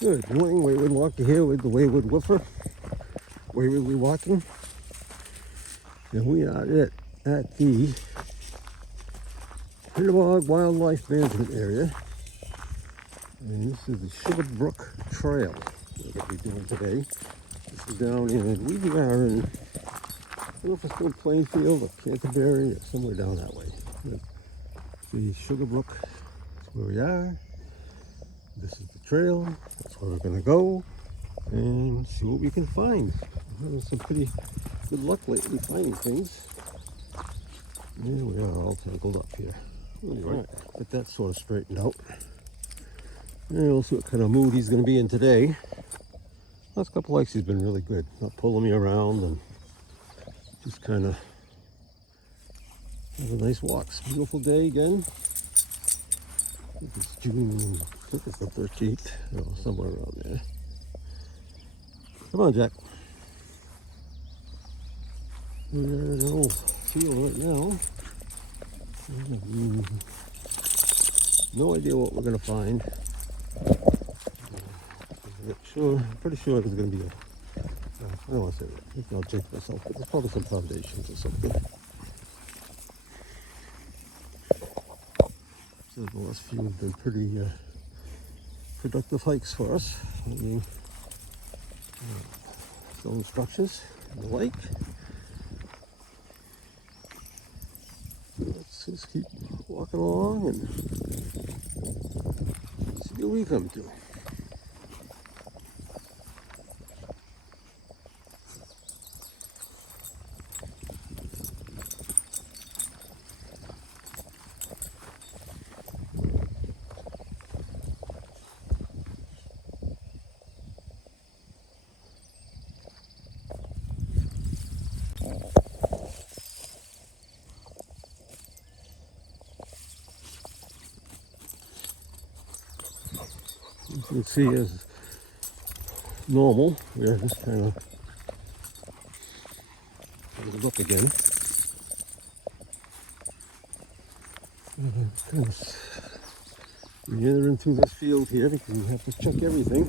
Good morning, Wayward Walker here with the Wayward Woofer. Waywardly walking. And we are at the Pinnabog Wildlife Management Area. And this is the Sugar Brook Trail we're going to be doing today. This is down in, we are in, I don't know if it's still Plainfield or Canterbury or somewhere down that way. The Sugar Brook, that's where we are. This is the trail, that's where we're going to go and see what we can find. We're having some pretty good luck lately finding things. There we are, all tangled up here. Anyway, get that sort of straightened out. And we'll see what kind of mood he's going to be in today. Last couple hikes he's been really good, not pulling me around and just kind of have a nice walk. It's a beautiful day again. I think it's June, I think it's the 13th, or somewhere around there. Come on, Jack. We're in an old field right now. No idea what we're going to find. I'm pretty sure there's going to be I don't want to say that. I think I'll jinx myself, but there's probably some foundations or something. So the last few have been pretty productive hikes for us. I mean, stone structures in the lake. Let's just keep walking along and see what we come to. You can see as normal, we are just kind of up again. Kind of meandering through this field here because we have to check everything.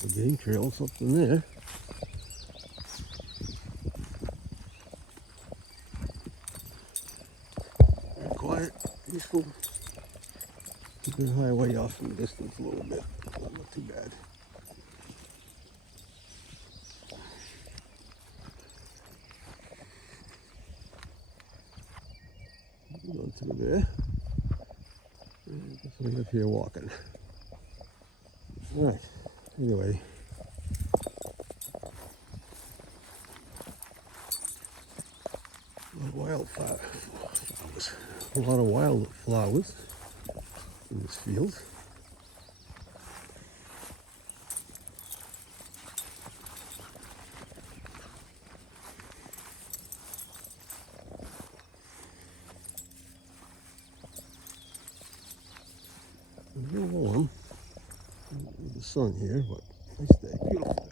The game trail's up in there. Quiet, peaceful. Keep the highway off in the distance a little bit. Not too bad. On through there. And that's what we have here walking. Alright, anyway. A lot of wildflowers in this field. A little warm with the sun here, but nice day, beautiful day.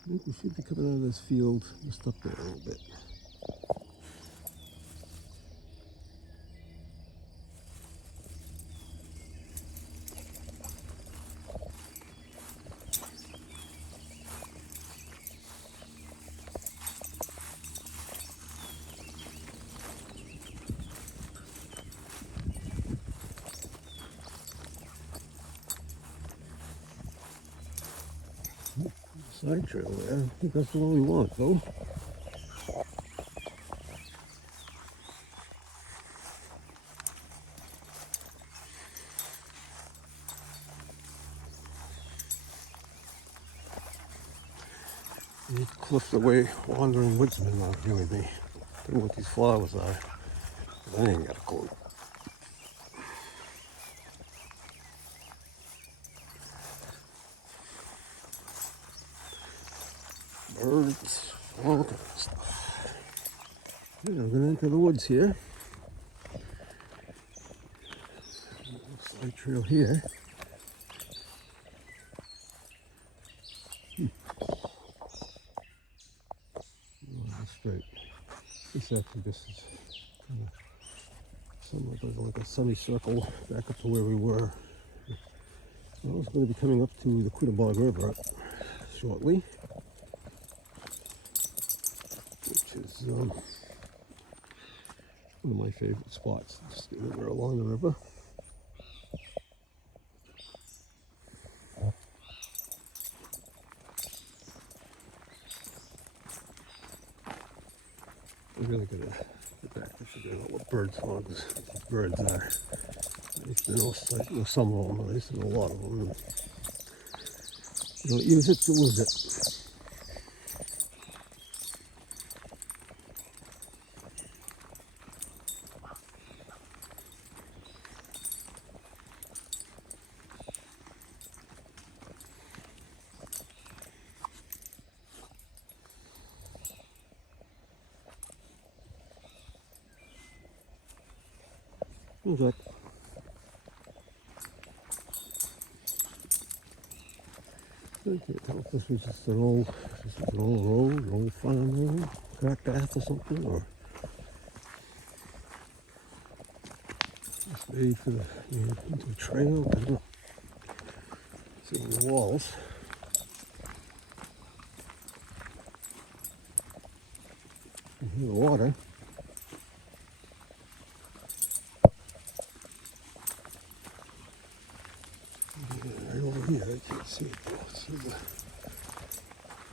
I think we should be coming out of this field just up there a little bit. Side trail there. I think that's the one we want, though. These cliffs away, wandering woodsmen out here with me. I don't know what these flowers are, but I ain't got a clue. Birds, all kinds of stuff. Yeah, we're going to enter the woods here. Side trail here. straight. This actually, this is kind of somewhat like a semicircle back up to where we were. Well, it's going to be coming up to the Quittambog River shortly, which is one of my favorite spots, just anywhere along the river. I'm really going to get back to figuring out what bird songs these birds are. I used to know some of them, but I used to know a lot of them. You don't use it to lose it. Okay. I can't tell if this was just an old road, an old farm road, crack path or something, or just made for the, into a trail. I don't know. Seeing the walls. You hear the water. Yeah, right over here, I can't see it though. See the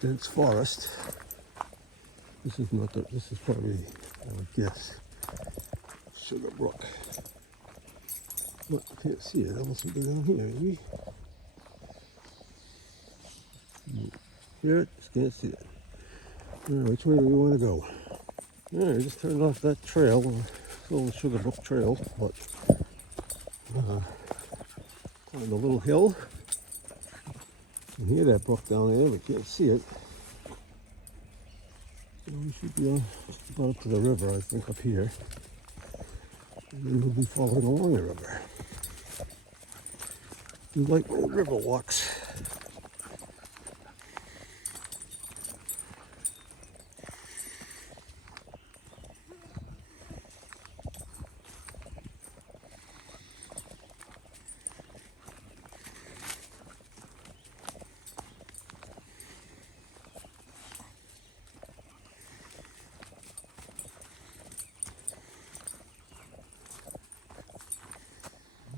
dense forest. This is not the, this is probably, I would guess, Sugar Brook. But I can't see it. I must be down here, maybe. Hear it? Just can't see it. Alright, which way do we want to go? Alright, I just turned off that trail, still the Sugar Brook Trail, but climbed a little hill. You can hear that brook down there, but can't see it. So we should be just about up to the river, I think, up here. And then we'll be following along the river. Do like little river walks.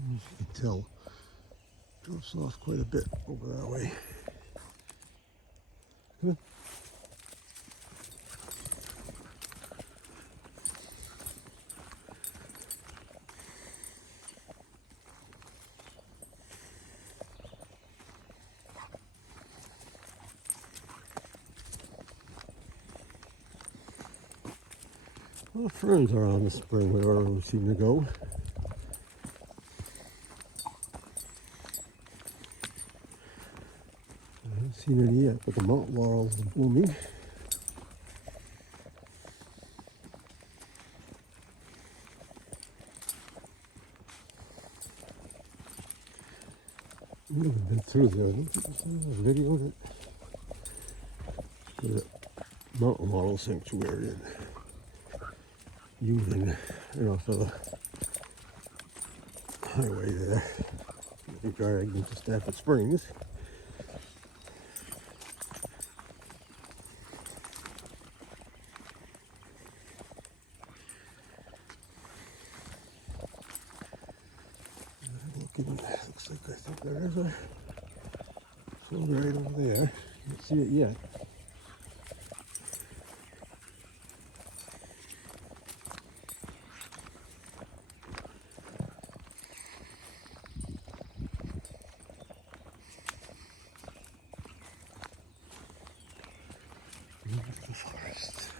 As you can tell, drops off quite a bit over that way. Good. A lot of ferns around the spring wherever we seem to go. I haven't seen any yet, but the mountain laurels are blooming. I haven't been through there. I don't think there's a video of it. The mountain laurel sanctuary in Union, for the highway there. You drive into Stafford Springs. Looks like I think there is a field right over there. Can't see it yet. Beautiful forest.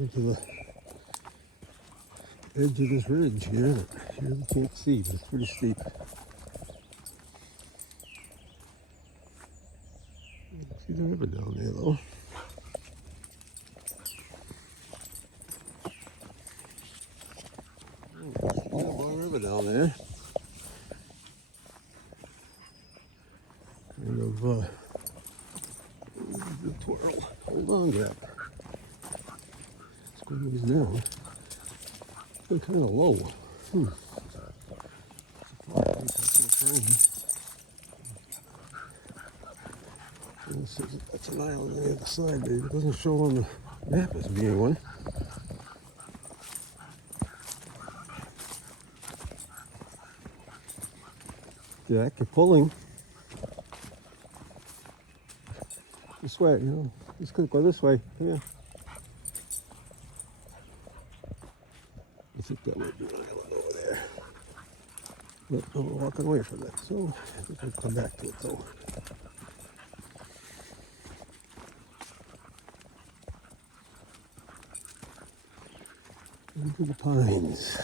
over to the edge of this ridge here. Here we can't see, but it's pretty steep. See the river down there though. River down there. Kind of the twirl. Hold on, Jack. It's going ways down. They're kind of low. That's an island on the other side, but it doesn't show on the map as being one. Jack, you're pulling. This way, you know. Just gonna go this way. Come here. I think that might be an island over there. But I'm walking away from it, so I think I'll come back to it though. Into the pines.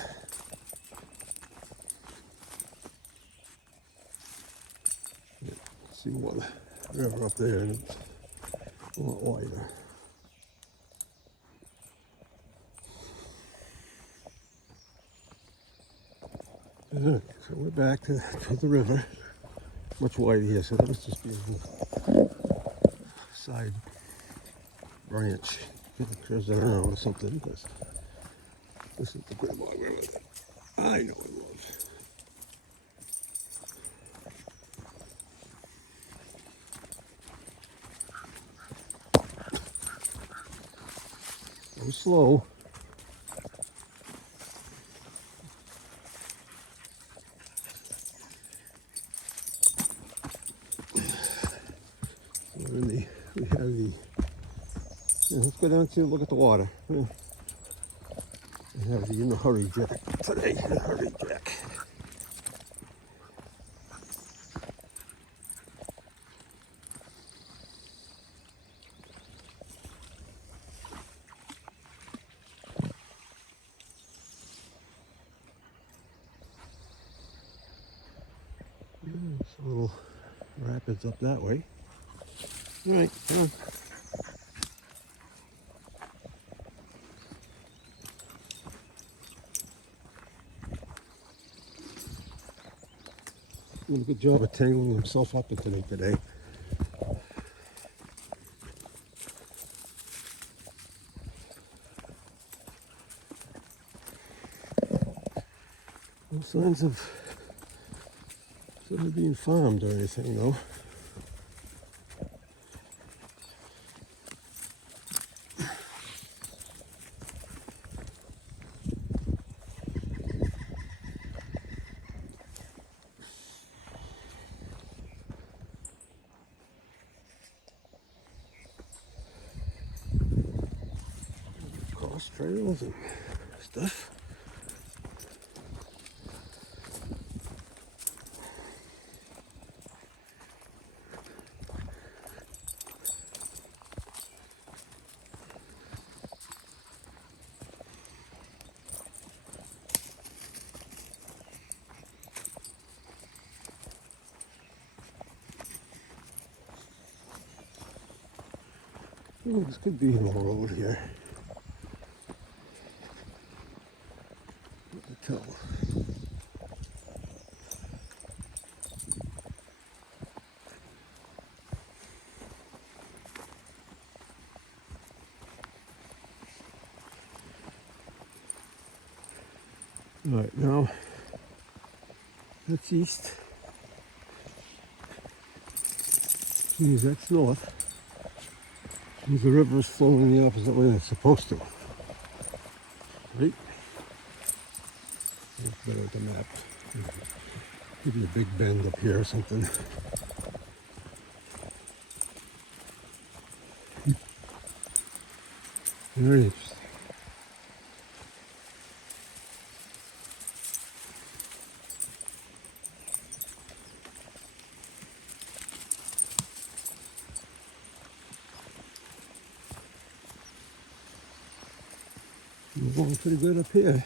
Yeah, see one river up there, and it's a lot wider. Alright, so we're back to the river. Much wider here, so that must just be a side branch. There's an arrow or something, because this is the Grandma River that I know and love. Go slow. We have the, let's go down to look at the water. We have the In a Hurry Jack today. In a Hurry Jack. There's a little rapids up that way. All right, come on. Doing a good job of tangling himself up into me today. No signs of being farmed or anything though. Cross trails and stuff. Oh, this could be an road here. What to tell? All right, now that's east. Means that's north. Means the river is flowing the opposite way than it's supposed to. Right? It's better with the map. Give you a big bend up here or something. Very interesting. We're going pretty good up here.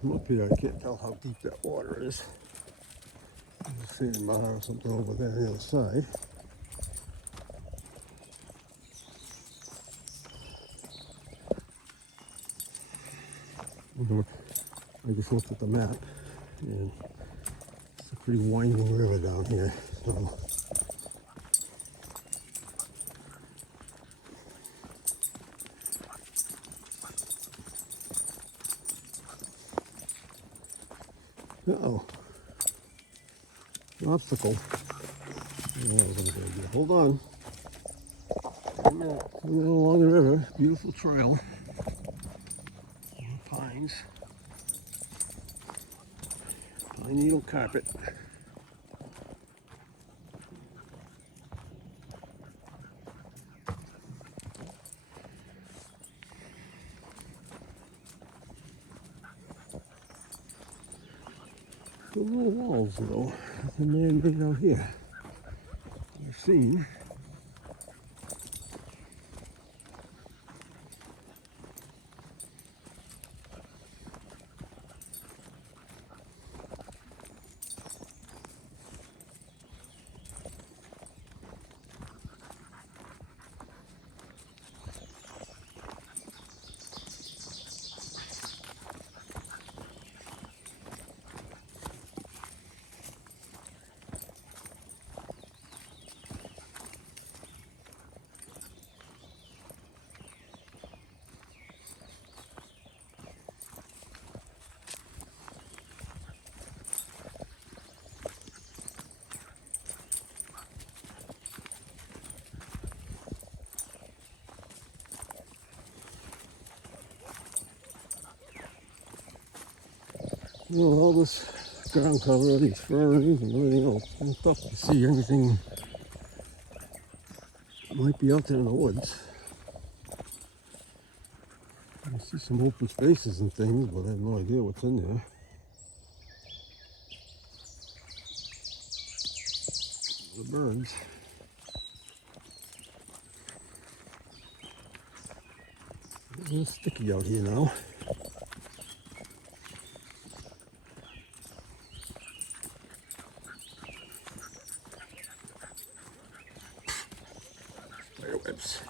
From up here, I can't tell how deep that water is. There's a sandbar or something over there on the other side. I just looked at the map, and it's a pretty winding river down here. So uh-oh. An obstacle. Hold on. Coming along the river. Beautiful trail. Pines. Pine needle carpet. The little walls, though, the man made out here. I've seen. Well, all this ground cover, these ferns and everything else, it's tough to see anything that might be out there in the woods. I see some open spaces and things, but I have no idea what's in there. The birds. It's a little sticky out here now. Spider webs.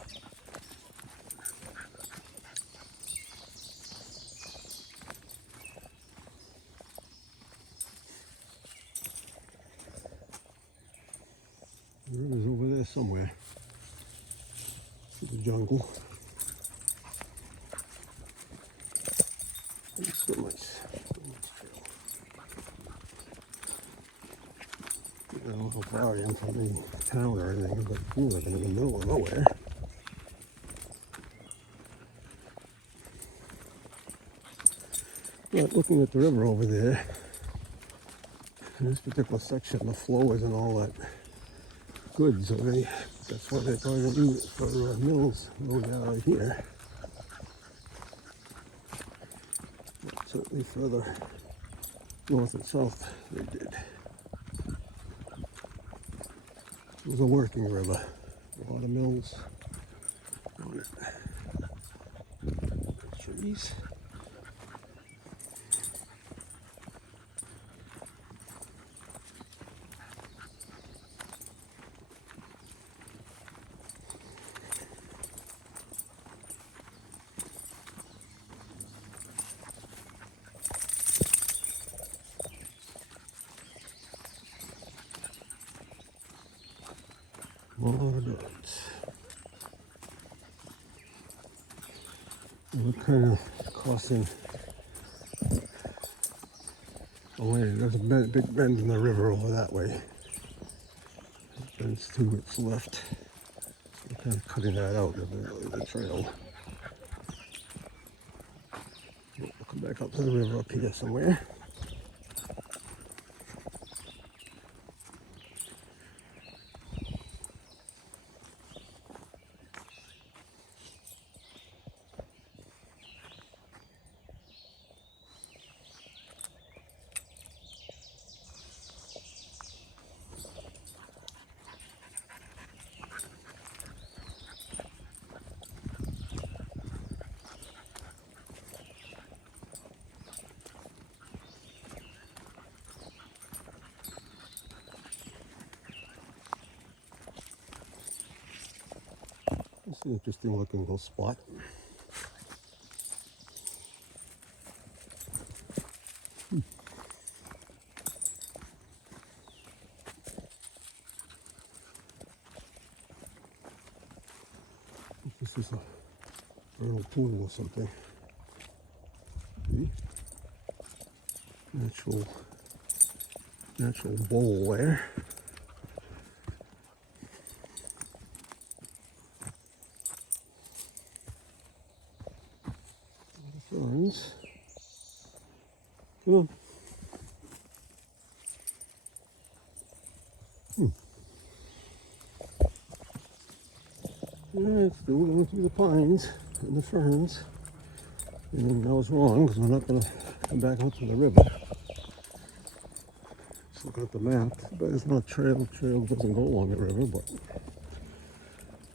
The river's over there somewhere. The jungle. It's still nice. Trail. I don't know how far I am from the town or anything, but it feels like I'm in the middle of nowhere. But looking at the river over there, in this particular section, the flow isn't all that good, so that's why they're probably going to use it for mills going down right here. But certainly further north and south they did. It was a working river. A lot of mills on it. Trees. A lot of birds. We're kind of crossing away. There's a big bend in the river over that way. fence to its left. We're kind of cutting that out of the trail. We'll come back up to the river up here somewhere. It's an interesting looking little spot. This is a vernal pool or something. See? Natural bowl there. Ferns. Come on. Alright, still going through the pines and the ferns. And I was wrong because we're not going to come back out to the river. Just looking at the map, but it's not a trail. The trail doesn't go along the river, but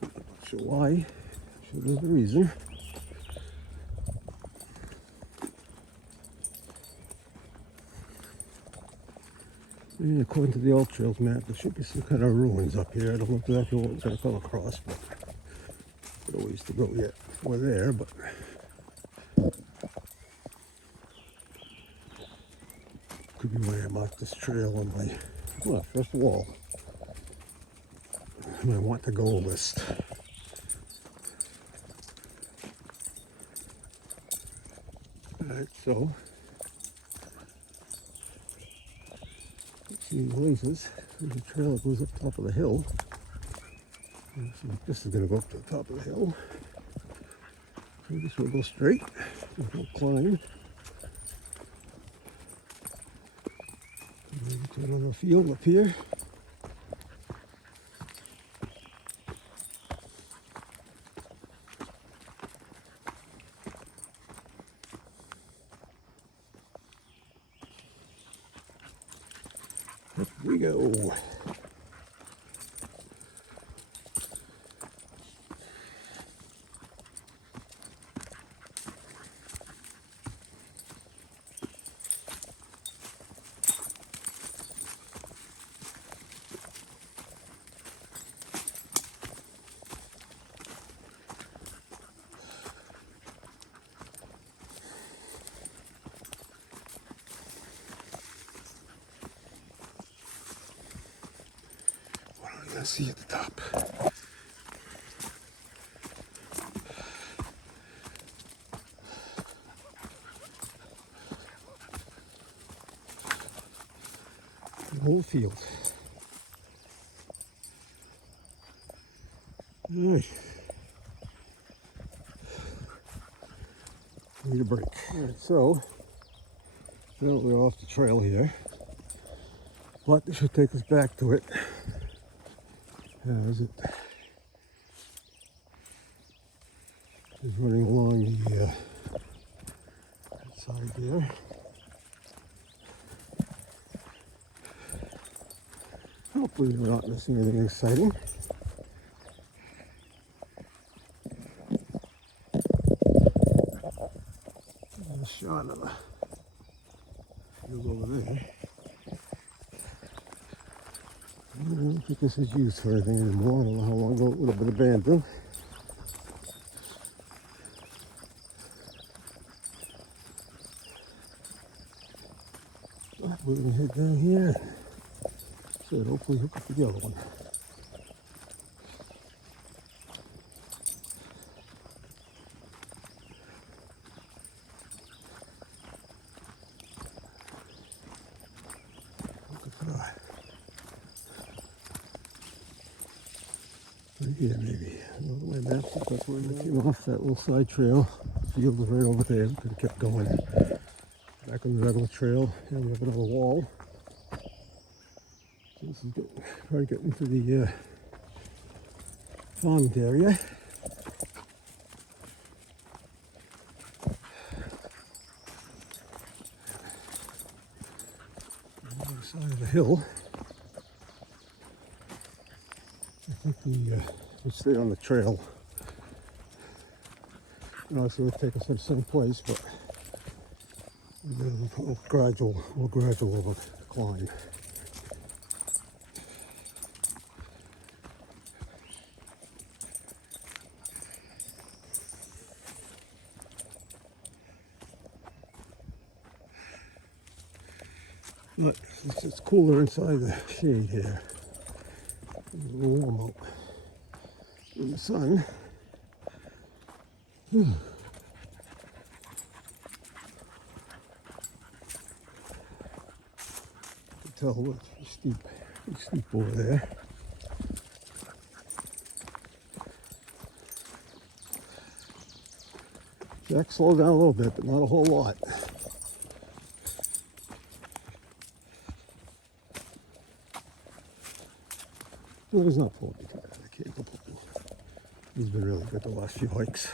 I'm not sure why. I'm sure there's a reason. And according to the Old Trails map, there should be some kind of ruins up here. I don't know exactly what we're going to come across, but got a ways to go yet. We're there, but could be where I marked this trail on my, well, first of all, my want to go list. Alright, so see places. There's a trail that goes up top of the hill. So this is going to go up to the top of the hill. So this will go straight. We'll climb. Maybe to another field up here. Up we go. See at the top. The whole field. All right. Need a break. All right, so now we're off the trail here, but this should take us back to it. As it is running along the side there. Hopefully we're not missing anything exciting. There's a shot of the field over there. I don't think this is used for anything anymore. I don't know how long ago it would have been abandoned. But we're going to head down here. So hopefully hook up the other one. here maybe. Look at my map. That's where I came off that little side trail. The field was right over there. Could have kept going. Back on the regular trail. And we have another wall. So this is probably getting to the farm area. On the other side of the hill. I think we stay on the trail. Obviously, it would take us to the same place, but more gradual of a climb. But it's cooler inside the shade here. It's a little warm out in the sun. You can tell it's pretty steep over there. Jack slowed down a little bit, but not a whole lot. Well, he's not pulling me tired. I can't complain. He's been really good the last few hikes.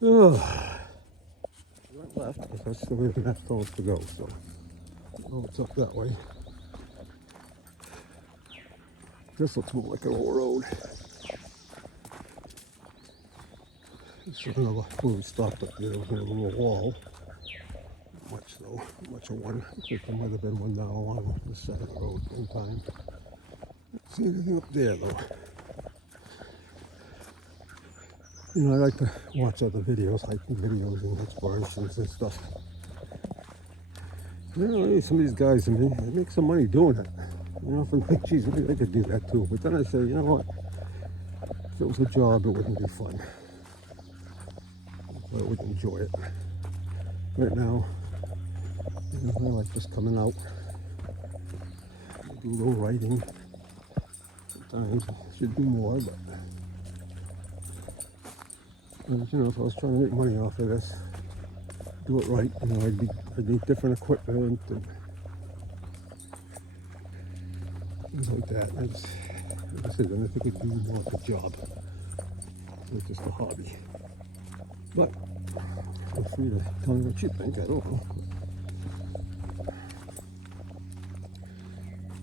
Right left, because that's the way the map told us to go, so it's up that way. This looks more like an old road. This is another where we stopped up there. There was a little wall. Not much though, not much of one. I think there might have been one down along the side of the road one time. Don't see anything up there though. You know, I like to watch other videos, hiking videos and explorations and stuff. You know, some of these guys, I mean, they make some money doing it. You know, if I'm like, geez, maybe I could do that too. But then I say, you know what? If it was a job, it wouldn't be fun. I wouldn't enjoy it. Right now, you know, I like just coming out. I do a little writing. Sometimes I should do more, but and, you know, if I was trying to make money off of this, do it right, you know, I'd need different equipment and things like that. Like I said, I think it'd do more of a job, not just a hobby. But feel free to tell me what you think. I don't know.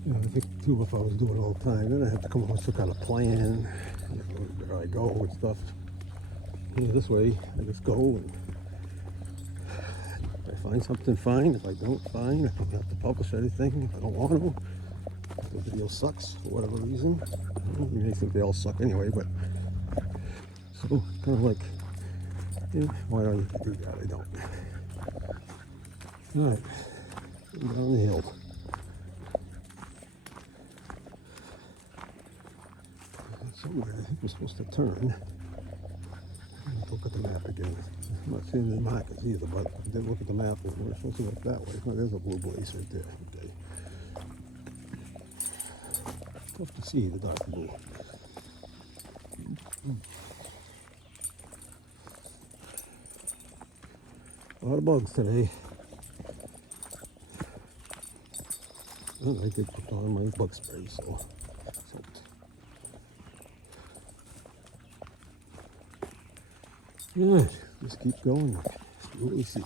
You know, I think too, if I was doing it all the time, then I have to come up with some kind of plan. You know, where I go and stuff. You know, this way, I just go and if I find something, fine. If I don't, fine. I don't have to publish anything if I don't want to. If the video sucks for whatever reason. You may think they all suck anyway, but so kind of like, you know, why don't you do that? I don't. All right, down the hill. Somewhere I think we're supposed to turn. Look at the map again. I'm not seeing the markers either, but I did look at the map and we're supposed to look that way. Oh, there's a blue blaze right there. Okay. Tough to see the dark blue. A lot of bugs today. And I did put on my bug spray, so it's helped. Good. Just keep going. See what we see.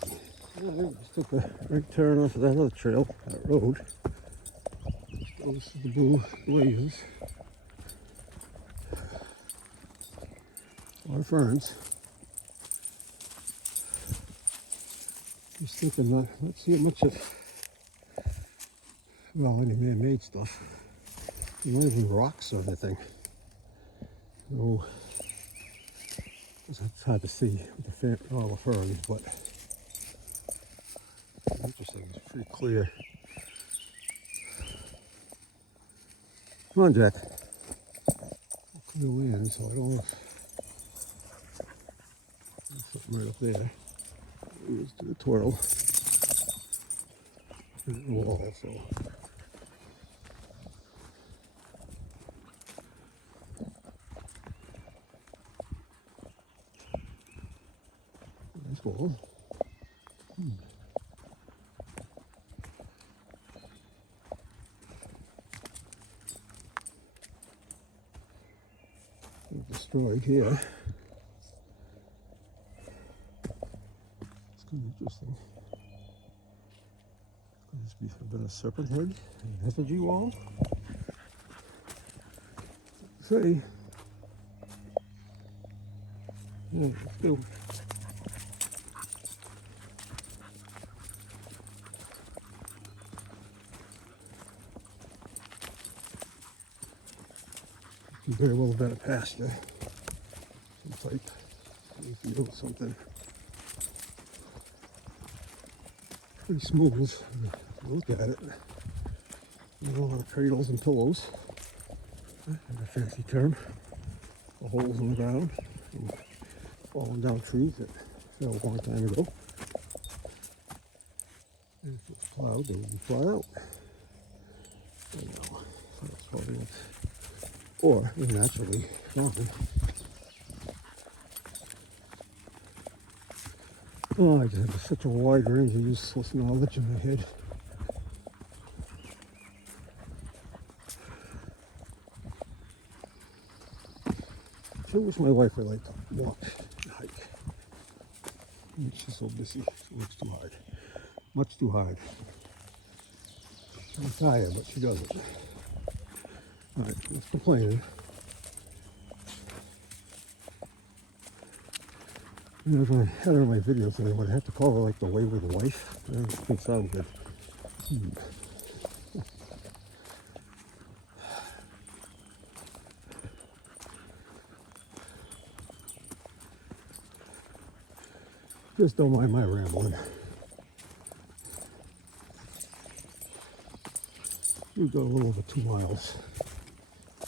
Yeah, just took a right turn off of that other trail, that road. So this is the blue blazes. A lot of ferns. Just thinking not seeing much of, well, any man-made stuff. Not even rocks or anything. No. It's hard to see with all the ferns, but interesting. It's pretty clear. Come on, Jack. Clear land, so I don't know. There's something right up there. Let's do a twirl. There's a wall, so. Nice wall. Destroyed here. It's kind of interesting. Could this be a bit of serpent head? An effigy wall? Say. Yeah, let's go. Very well been a pasture. Some type. Field, something. Pretty smooth. Look at it. A lot of cradles and pillows. A fancy term. The holes in the ground. And falling down trees that fell a long time ago. And if it's plowed, they would fly out. I know. That's probably it. Or they're naturally gone. Oh, I just have such a wide range of useless knowledge in my head. I sure wish my wife would like to walk and hike. She's so busy. She works too hard. Much too hard. I'm tired, but she doesn't. Alright, let's complain. You know, if I had her in my videos, I would have to call her like the wayward wife. That doesn't sound good. Just don't mind my rambling. We've got a little over 2 miles.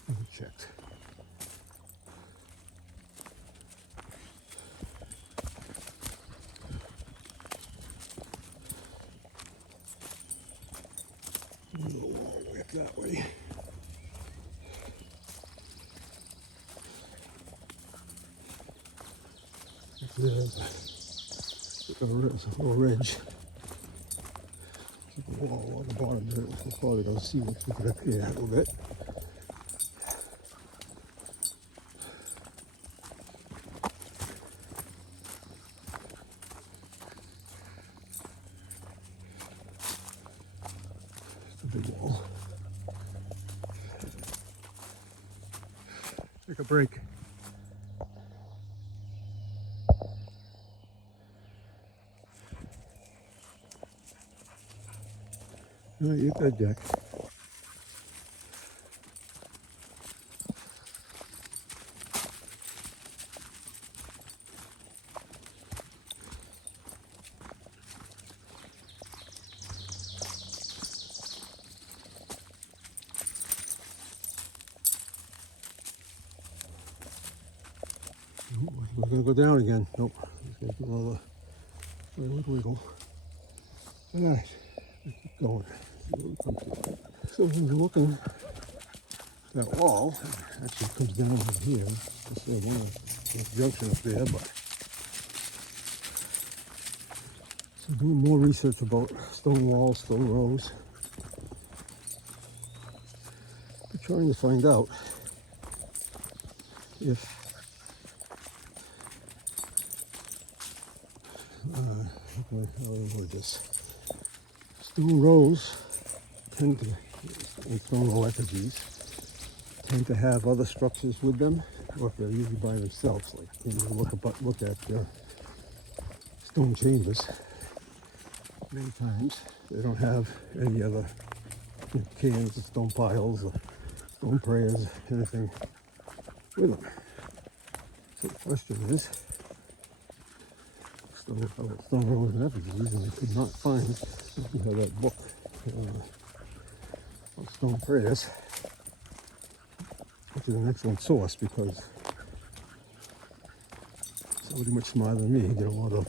I checked. A little long way up that way. There's a little ridge. Keep a wall on the bottom of it. We'll probably don't see what's looking up here a little bit. It's a big wall. Take a break. No, you're good, Jack. We're going to go down again. Nope. Let's do another wiggle. All right. Let's keep going. See what we come to. So when you're looking at that wall, it actually comes down over here. Just one of the junction up there, but so doing more research about stone walls, stone rows. We're trying to find out if stone rows tend to, and stone row effigies tend to have other structures with them, or if they're usually by themselves. Like when you look at stone chambers, many times they don't have any other cans or stone piles or stone prayers, anything with them. So the question is, stone rows and effigies, and I could not find, you know, that book of stone prayers. which is an excellent source because somebody much smarter than me did a lot of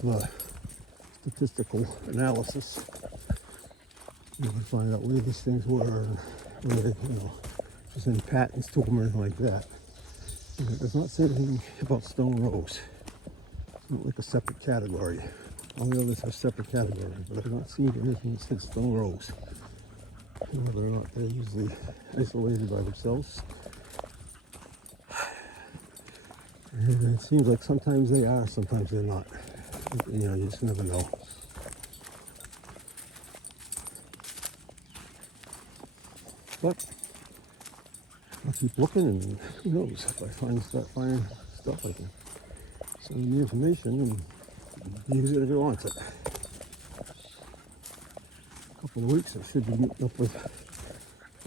statistical analysis. You know, to find out where these things were and where they, you know, if there's any patents to them or anything like that. And it does not say anything about stone rose. It's not like a separate category. All the others have separate categories, but I've not seen anything that says stone rose. And whether or not they're usually isolated by themselves. And it seems like sometimes they are, sometimes they're not. You know, you just never know. But I'll keep looking, and who knows, if I start finding stuff, I can send them the information and use it if it wants it. A couple of weeks I should be meeting up with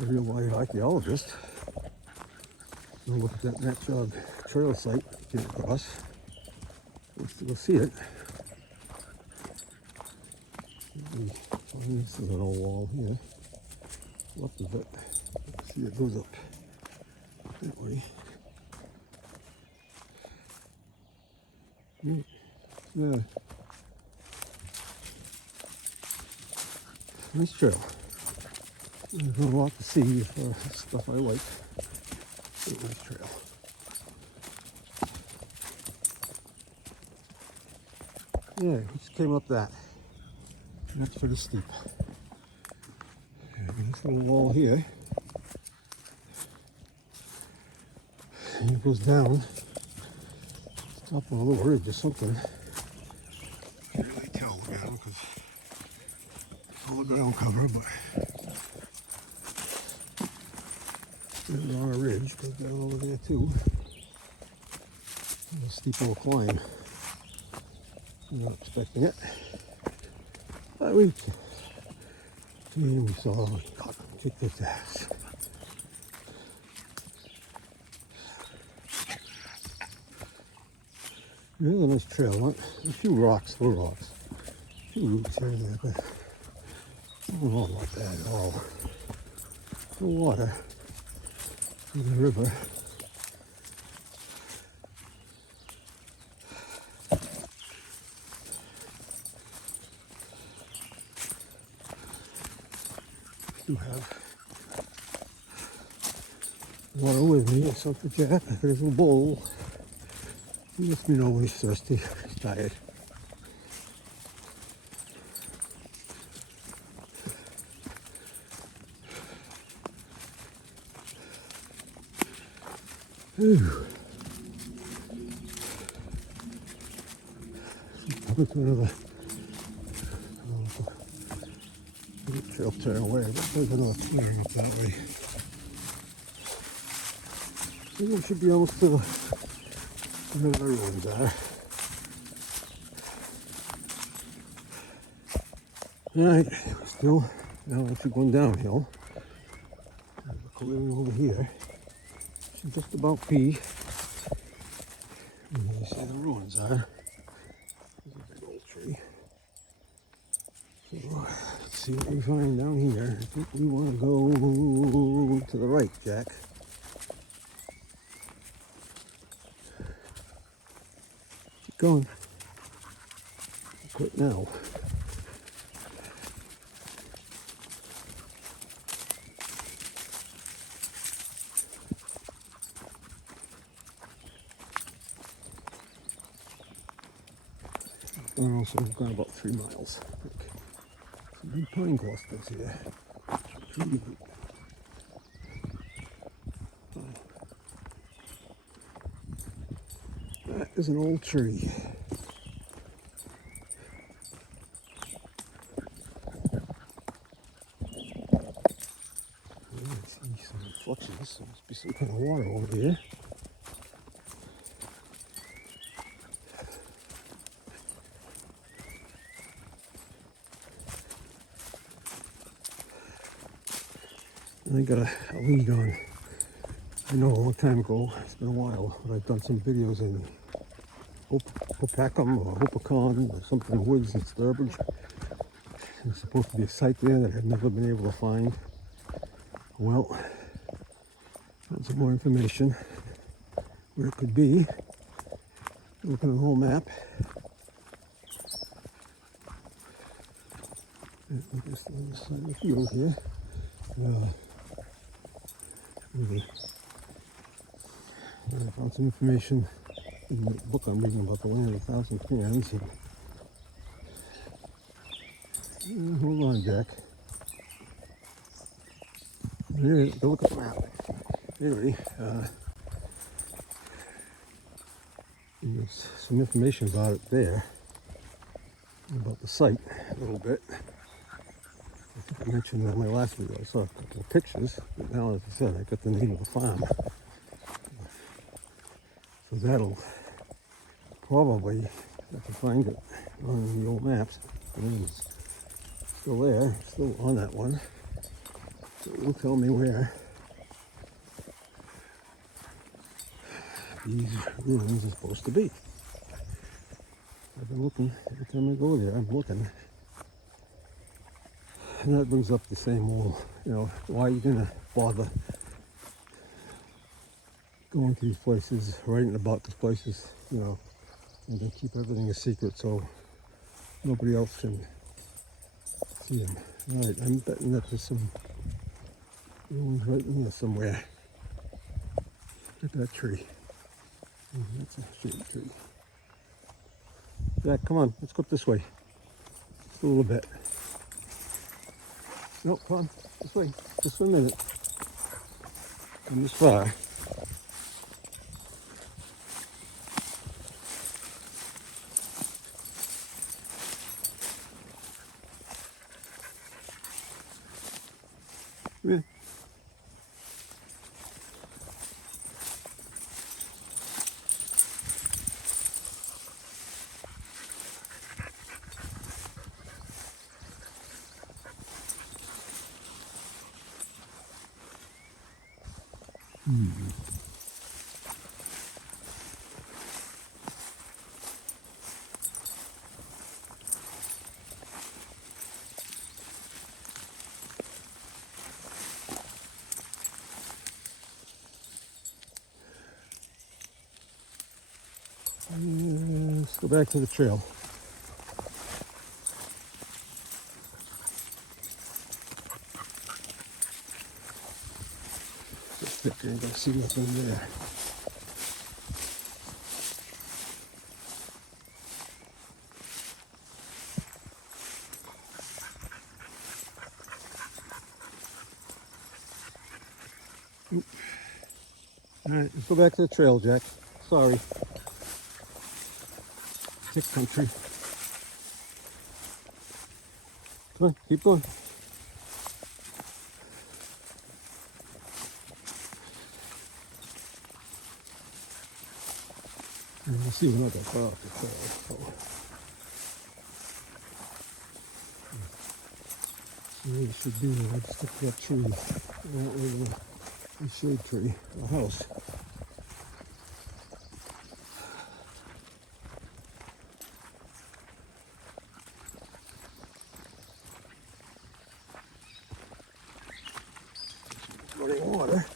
a real live archaeologist. We'll look at that Nat Jog trail site came across. We'll see it. This is an old wall here. Left of it. See, it goes up that way. Yeah. Nice trail. There's a lot to see for stuff I like. Nice trail. Yeah, we just came up that. That's pretty steep. And this little wall here. And it goes down. It's up on a little ridge or something. Can't really tell now because it's all the ground cover, but it's on a ridge. Goes down over there too. A steep little climb. I'm not expecting it. But we saw God kick this ass. Really nice trail, huh? A few rocks, little rocks. A few roots here and there, but not bad at all. The water in the river. I do have water with me, it's up the jack. There's a bowl. He lets me know when he's thirsty, he's tired. Whew. Coming to another trail turn away, but there's another clearing up that way. I think we should be almost to where the ruins are. Alright, still, now if you're going downhill, there's a clearing over here. Should just about be where you see the ruins are. There's a big old tree. So let's see what we find down here. I think we want to go to the right, Jack. Keep going. Quit now. So we've gone about 3 miles, I think. Some big pine clusters here. That is an old tree. I see some reflections. There must be some kind of water over here. I got a lead on, I know a long time ago, it's been a while, but I've done some videos in Hopacum or Hopacon or something woods in Sturbridge. There's supposed to be a site there that I've never been able to find. Well, Found some more information where it could be. Looking at the whole map. Just on the side of the field here. I found some information in the book I'm reading about the Land of a Thousand Pans. Hold on, Jack. Here, go look at the map. Anyway, there's some information about it there, about the site a little bit. I think I mentioned in my last video, I saw a couple of pictures, but now, as I said, I got the name of the farm. So that'll probably, if I can find it on the old maps, the name is still there, still on that one. So it will tell me where these ruins are supposed to be. I've been looking, every time I go there, I'm looking. And that brings up the same old, why are you going to bother going to these places, writing about these places, and then keep everything a secret so nobody else can see them. All right, I'm betting that there's some ruins right in here somewhere. Look at that tree. That's a shady tree. Jack, come on, let's go up this way. Just a little bit. No, come on, this way, just for a minute. Come this far. Come here. Let's go back to the trail. Just thicker, you don't see nothing there. All right, let's go back to the trail, Jack. Sorry. Tick country. Come on, keep going. And we'll see, we're not that far off the trail. So where it should be, let's stick that tree, that little shade tree, a house. Running water.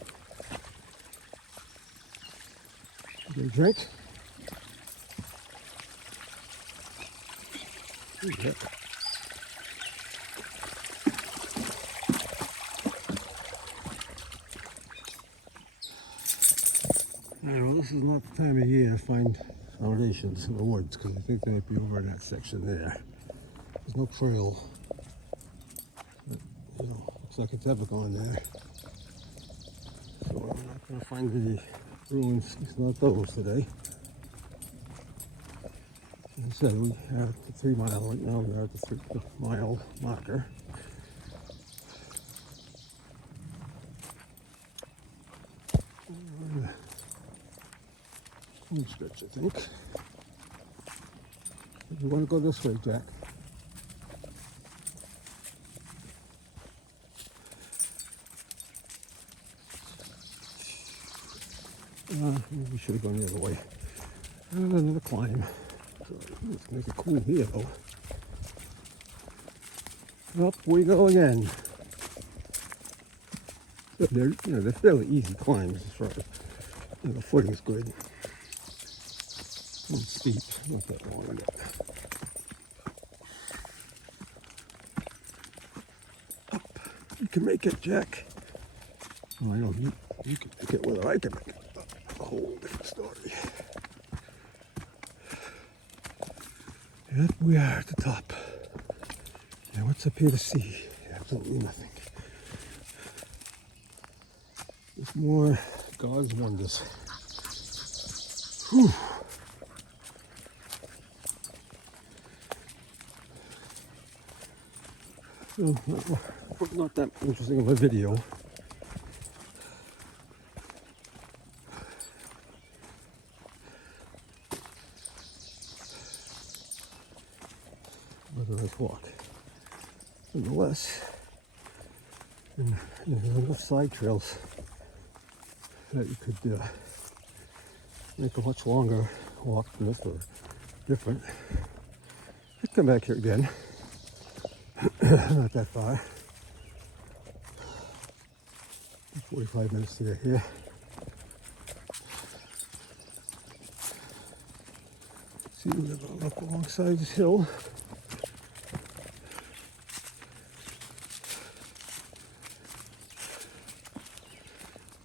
Get a drink. Ooh, yeah. Well, this is not the time of year to find foundations in the woods because I think they might be over in that section there. There's no trail. But, looks like it's ever going there. So I'm not going to find any ruins, it's not those today. As I said, we are at the 3 mile right now, we're at the 3 mile marker. Home stretch, I think. You want to go this way, Jack? Maybe we should have gone the other way. Another climb. So let's make it cool here, though. Up we go again. But they're fairly easy climbs as far as the footing's good. A little steep, not that long yet. Up, you can make it, Jack. Oh, I know you can make it, whether I can make it, a whole different story. Yep, we are at the top. Now what's up here to see? Absolutely nothing. There's more God's wonders. Whew. So, not that interesting of a video. But a nice walk. Nonetheless, and there's enough side trails that you could make a much longer walk than this, or different. Let's come back here again. Not that far. 45 minutes to get here. See, we're going up alongside this hill.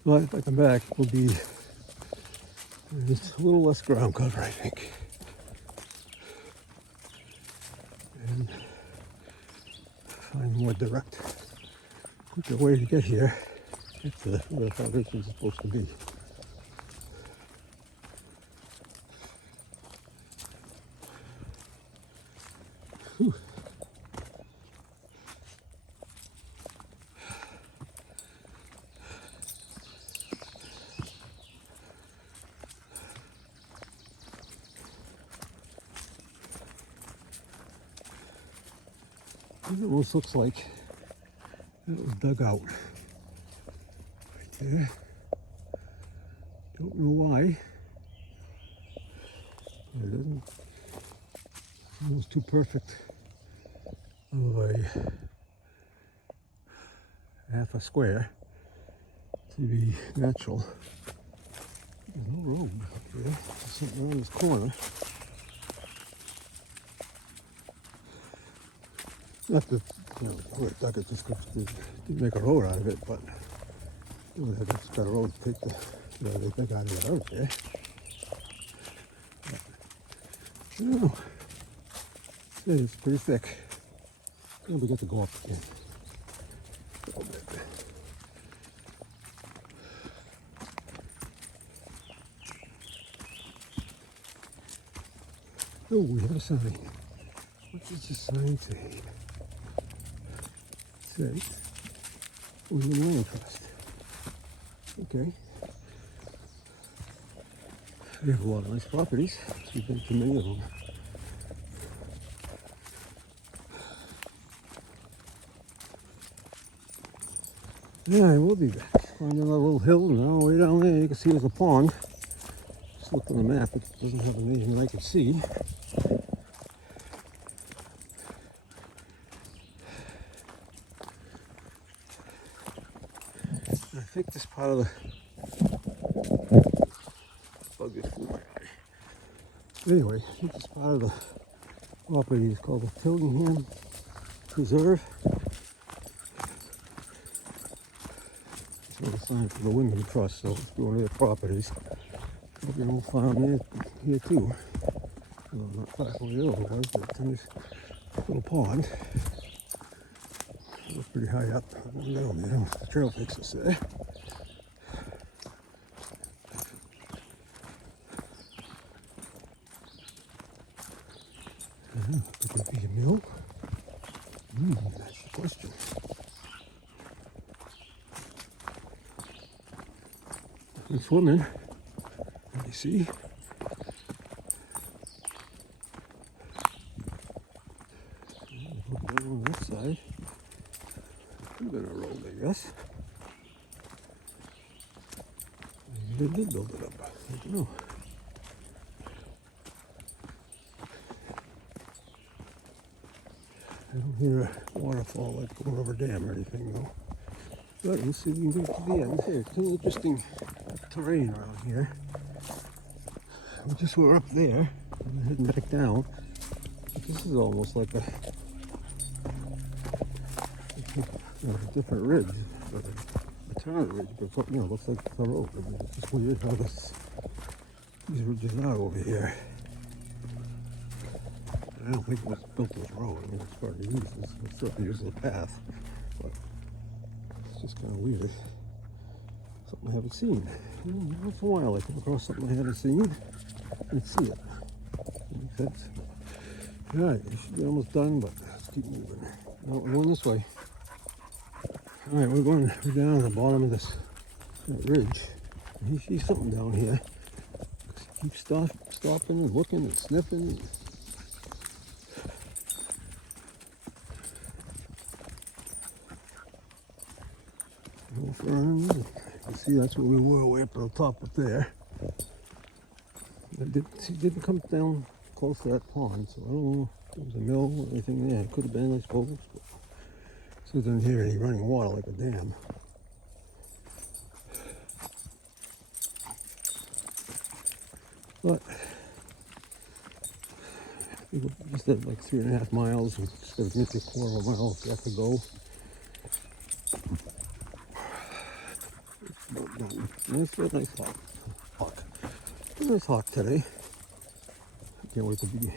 But if I come back, it will be just a little less ground cover, I think. And find more direct, quicker way to get here. Get to where the foundation is supposed to be. Whew. It almost looks like it was dug out right there. Don't know why. It isn't almost too perfect of a half a square to be natural. There's no road here. There's something around this corner. Not that, whoever dug it just didn't make a road out of it, but they just got a road to take they think out of it out there. But, I don't know. It's pretty thick. And we get to go up again. A little bit. Oh, we have a sign. What does the sign say? It says William Land Trust. Okay. We have a lot of nice properties. We've been to many of them. Yeah, I will be back. Find another little hill now. Way down there, you can see there's a pond. Just looked on the map. It doesn't have a name that I can see. I think this part of the bug is flew my eye. Anyway, I think this part of the property is called the Tillingham Preserve. It's a sign for the Wyndham Trust, so it's one of their properties. There'll be an old farm here too. Well, not far from where the other was, but it's a nice little pond. It was pretty high up down there. The trail takes us there. Could it be a mill? That's the question. It's swimming. You see? Look down on that side. I'm gonna roll, I guess. Maybe they did build it up. I don't know. I don't hear a waterfall like going over a dam or anything, though. But we'll see if we can get to the end. Okay, it's an interesting terrain around here. We just were up there. We're heading back down. This is almost like a different ridge, a turn ridge, but you know, looks like the road. I mean, it's just weird how these ridges are over here. I don't think it was built as a road. I mean, it's hard to use. It's certainly uses a path, but it's just kind of weird. Something I haven't seen. You know, once in a while I come across something I haven't seen and see it. Makes sense. All right, we should be almost done, but let's keep moving. No, we're going this way. All right, we're down at the bottom of that ridge. And he sees something down here. He keeps stopping and looking and sniffing. You can see that's where we were, way up on the top up there. He didn't come down close to that pond, so I don't know if there was a mill or anything there. It could have been, I suppose. But so it doesn't hear any running water like a dam. But we just did like 3.5 miles instead of maybe a quarter of a mile we have to go. It's a nice hawk. It's a nice hawk today. I can't wait to be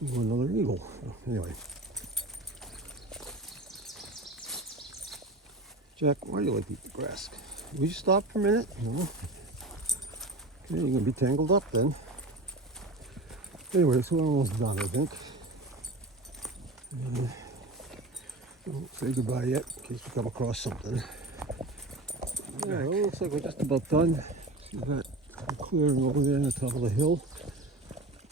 another eagle. So anyway, Jack, why do you like to eat the grass? Will you stop for a minute? No. Okay, you're gonna be tangled up then. Anyway, so we're almost done, I think. Don't say goodbye yet in case we come across something. Yeah, well, it looks like we're just about done. See that clearing over there on the top of the hill.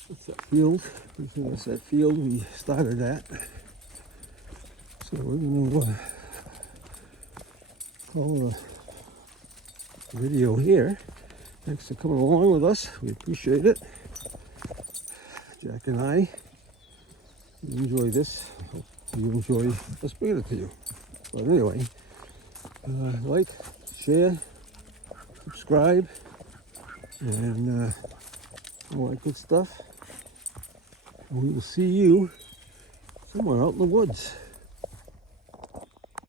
That's that field. That's that field we started at. So we're going to call a video here. Thanks for coming along with us. We appreciate it. Jack and I enjoy this. I hope you enjoy us bringing it to you. But anyway, like, share, subscribe, and all that good stuff. And we will see you somewhere out in the woods.